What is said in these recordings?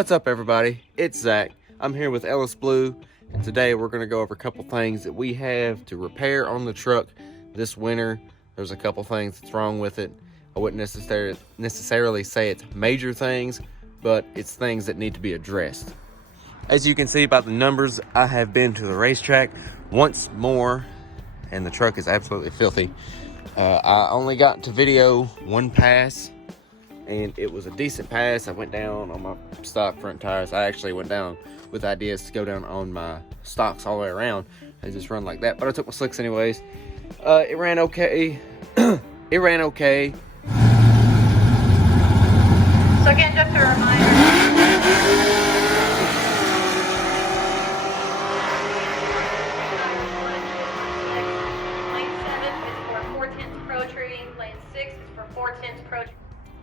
What's up, everybody? It's Zach. I'm here with LsBluu, and today we're going to go over a couple things that we have to repair on the truck this winter. There's a couple things that's wrong with it. I wouldn't necessarily say it's major things, but it's things that need to be addressed. As you can see by the numbers, I have been to the racetrack once more, and the truck is absolutely filthy. I only got to video one pass, and it was a decent pass. I went down on my stock front tires. I actually went down with ideas to go down on my stocks all the way around and just run like that, but I took my slicks anyways. It ran okay. It ran okay. So again, just a reminder. 7 is for 4/10 Pro Treating. Lane 6 is for 4/10 Pro.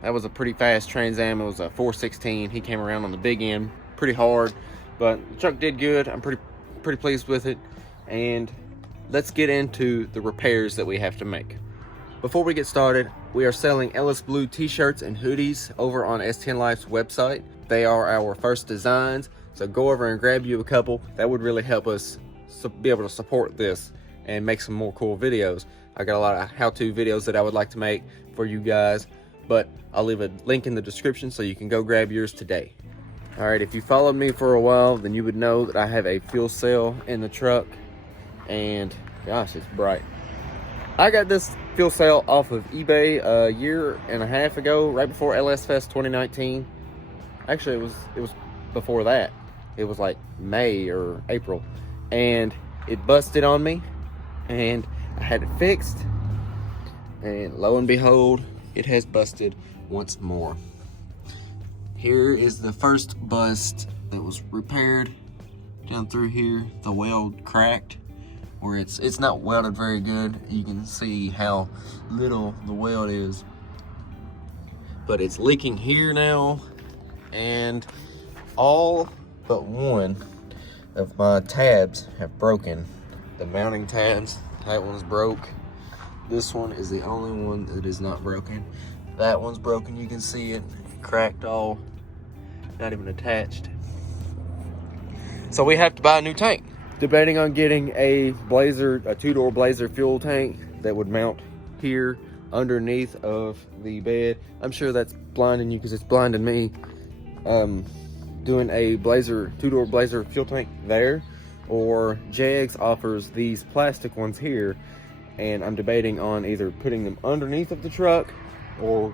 That was a pretty fast Trans Am. It was a 416. He came around on the big end pretty hard, but the truck did good. I'm pretty pleased with it. And let's get into the repairs that we have to make. Before we get started, we are selling LsBluu t-shirts and hoodies over on S10 Life's website. They are our first designs, so go over and grab you a couple. That would really help us be able to support this and make some more cool videos. I got a lot of how-to videos that I would like to make for you guys, but I'll leave a link in the description so you can go grab yours today. All right, if you followed me for a while, then you would know that I have a fuel cell in the truck, and gosh, it's bright. I got this fuel cell off of eBay a year and a half ago, right before LS Fest 2019. Actually, it was before that. It was like May or April, and it busted on me, and I had it fixed, and lo and behold, it has busted once more. Here is the first bust that was repaired. Down through here, the weld cracked, where it's not welded very good. You can see how little the weld is, but it's leaking here now, and all but one of my tabs have broken. The mounting tabs, that one's broke. This one is the only one that is not broken. That one's broken, you can see it cracked all, not even attached. So we have to buy a new tank. Debating on getting a two-door Blazer fuel tank that would mount here underneath of the bed. I'm sure that's blinding you because it's blinding me. Doing a two-door Blazer fuel tank there, or JEGS offers these plastic ones here, and I'm debating on either putting them underneath of the truck or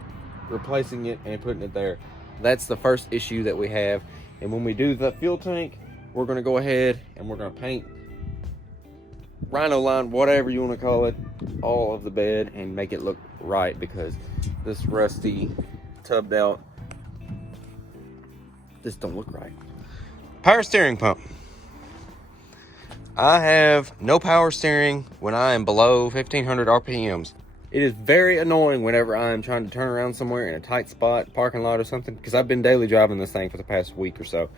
replacing it and putting it there. That's the first issue that we have. And when we do the fuel tank, we're going to go ahead and we're going to paint, rhino line, whatever you want to call it, all of the bed and make it look right, because this rusty, tubbed out, this don't look right. Power steering pump. I have no power steering when I am below 1500 RPMs. It is very annoying whenever I'm trying to turn around somewhere in a tight spot, parking lot or something, because I've been daily driving this thing for the past week or so.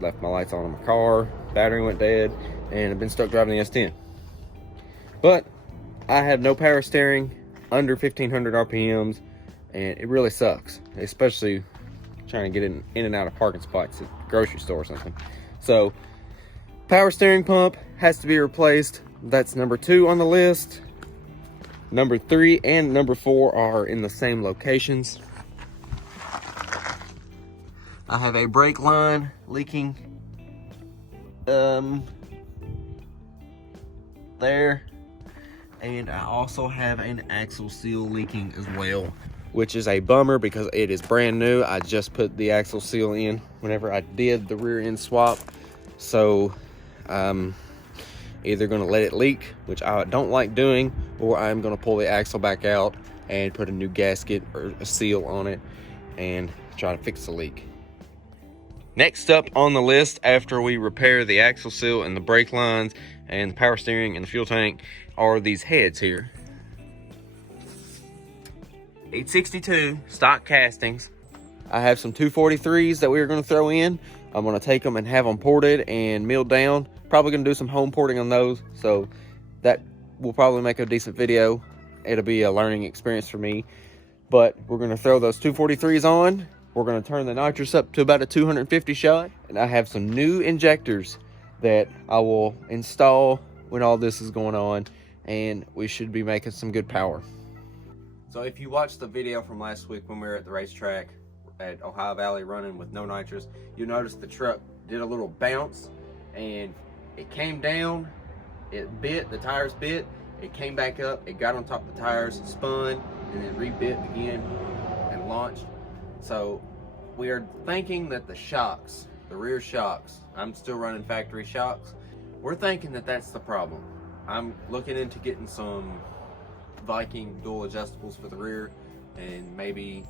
Left my lights on in my car, battery went dead, and I've been stuck driving the S10. But I have no power steering under 1500 RPMs, and it really sucks, especially trying to get in and out of parking spots at the grocery store or something. So power steering pump has to be replaced. That's number 2 on the list. Number 3 and number 4 are in the same locations. I have a brake line leaking there, and I also have an axle seal leaking as well, which is a bummer because it is brand new. I just put the axle seal in whenever I did the rear end swap, so either going to let it leak, which I don't like doing, or I'm going to pull the axle back out and put a new gasket or a seal on it and try to fix the leak. Next up on the list, after we repair the axle seal and the brake lines and the power steering and the fuel tank, are these heads here. 862 stock castings. I have some 243s that we are going to throw in. I'm going to take them and have them ported and milled down. Probably going to do some home porting on those, so that will probably make a decent video. It'll be a learning experience for me. But we're going to throw those 243s on. We're going to turn the nitrous up to about a 250 shot, and I have some new injectors that I will install when all this is going on, and we should be making some good power. So if you watched the video from last week when we were at the racetrack at Ohio Valley running with no nitrous, you'll notice the truck did a little bounce and it came down, it bit, the tires bit, it came back up, it got on top of the tires, spun, and then rebit again and launched. So we are thinking that the shocks, the rear shocks, I'm still running factory shocks, we're thinking that that's the problem. I'm looking into getting some Viking dual adjustables for the rear and maybe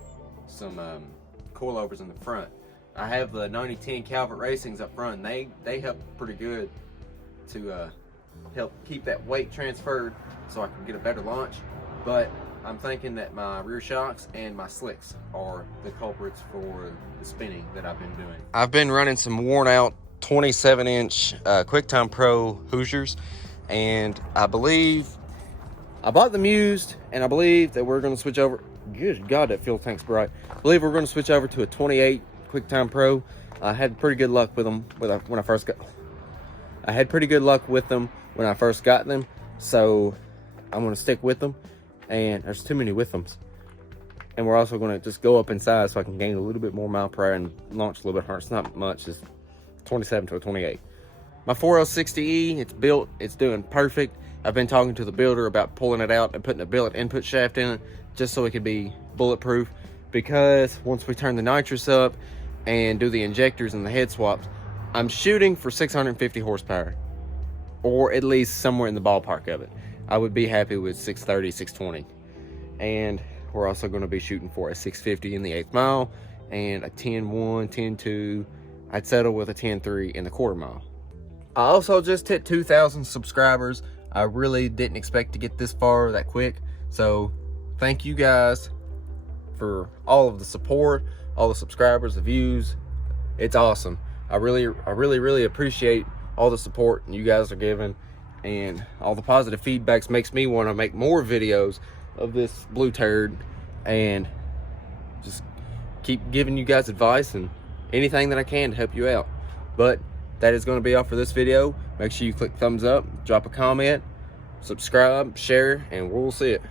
some coilovers in the front. I have the 9010 Calvert Racings up front, and they help pretty good to help keep that weight transferred so I can get a better launch. But I'm thinking that my rear shocks and my slicks are the culprits for the spinning that I've been doing. I've been running some worn out 27-inch QuickTime Pro Hoosiers, and I believe I bought them used, and I believe that we're going to switch over. Good God, that fuel tank's bright. I believe we're going to switch over to a 28 QuickTime Pro. I had pretty good luck with them when I first got. I had pretty good luck with them when I first got them, so I'm going to stick with them. And there's too many with them, and we're also going to just go up in size so I can gain a little bit more mile per hour and launch a little bit harder. It's not much. It's 27 to a 28. My 4L60E, it's built. It's doing perfect. I've been talking to the builder about pulling it out and putting a billet input shaft in it just so it could be bulletproof, because once we turn the nitrous up and do the injectors and the head swaps, I'm shooting for 650 horsepower, or at least somewhere in the ballpark of it. I would be happy with 630, 620. And we're also going to be shooting for a 650 in the 8th mile and a 10-1, 10-2. I'd settle with a 10-3 in the quarter mile. I also just hit 2,000 subscribers. I really didn't expect to get this far that quick. So thank you guys for all of the support, all the subscribers, the views. It's awesome. I really appreciate all the support you guys are giving, and all the positive feedbacks makes me want to make more videos of this blue turd and just keep giving you guys advice and anything that I can to help you out. But that is going to be all for this video. Make sure you click thumbs up, drop a comment, subscribe, share, and we'll see it.